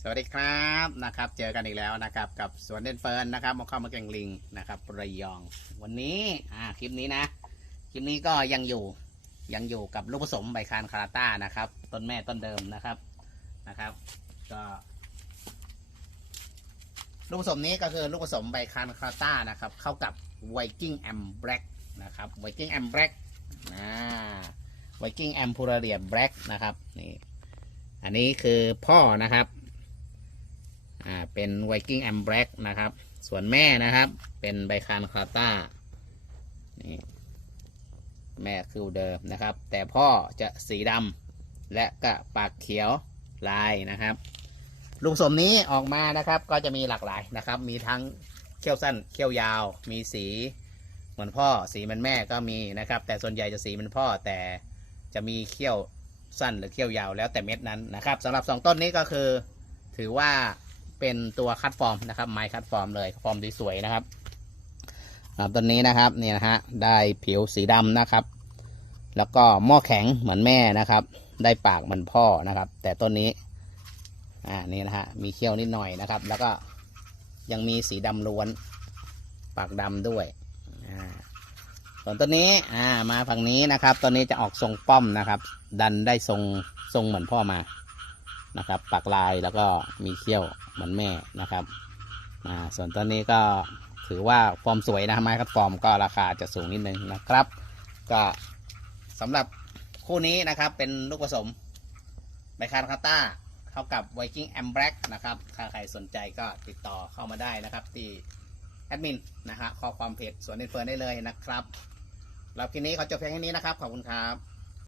สวัสดีครับนะครับ เจอกันอีกแล้วนะครับ กับสวนเดนเฟิร์นนะครับมาเข้ามาแกงลิงนะครับระยอง วันนี้อ่าคลิปนี้นะ คลิปนี้ก็ยังอยู่ยังอยู่กับลูกผสมใบคานคาราต้านะครับ ต้นแม่ต้นเดิมนะครับนะครับ ก็ลูกผสมนี้ก็คือลูกผสมใบคานคาราต้านะครับ เข้ากับไวกิ้งแอมแบล็กนะครับไวกิ้งแอมแบล็กอ่าไวกิ้งแอมพูราเรียแบล็กนะครับนี่อันนี้คือพ่อนะครับ อ่าเป็นไวกิ้งแอมแบล็กนะครับ ส่วนแม่นะครับ เป็นไบคานคาต้านี่แม่คือเดิมนะครับ แต่พ่อจะสีดำและก็ปากเขียวลายนะครับ ลูกผสมนี้ออกมานะครับ ก็จะมีหลากหลายนะครับ มีทั้งเขี้ยวสั้นเขี้ยวยาว มีสีเหมือนพ่อสีเหมือนแม่ก็มีนะครับ แต่ส่วนใหญ่จะสีเหมือนพ่อแต่จะมีเขี้ยวสั้นหรือเขี้ยวยาวแล้วแต่เม็ดนั้นนะครับสำหรับสองต้นนี้ก็คือถือว่า เป็นตัวคัดฟอร์มนะครับ ไม้คัดฟอร์มเลยฟอร์มสวยๆนะครับต้นนี้นะครับเนี่ยนะฮะได้ผิวสีดำนะครับ แล้วก็หม้อแข็งเหมือนแม่นะครับ ได้ปากเหมือนพ่อนะครับ แต่ต้นนี้อ่านี่นะฮะมีเขี้ยวนิดหน่อยนะครับ แล้วก็ยังมีสีดำล้วน ปากดำด้วยอ่าส่วนตัวนี้อ่ามาฝั่งนี้นะครับตัวนี้จะออกทรงป้อมนะครับ ดันได้ทรงทรงเหมือนพ่อมา นะครับ ปักลายแล้วก็มีเขี้ยวเหมือนแม่นะครับอ่าส่วนตัวนี้ก็ถือว่าฟอร์มสวยนะไม้คัดฟอร์มก็ราคาจะสูงนิดนึงนะครับ ก็สำหรับคู่นี้นะครับเป็นลูกผสมไบคาร์คาต้าเข้ากับไวกิ้งแอมแบล็กนะครับถ้าใครสนใจก็ติดต่อเข้ามาได้นะครับที่แอดมินนะฮะข้อความเพจสวนเดนเฟิร์นได้เลยนะครับแล้วคลิปนี้เขาจบเพียงแค่นี้นะครับ ขอบคุณครับ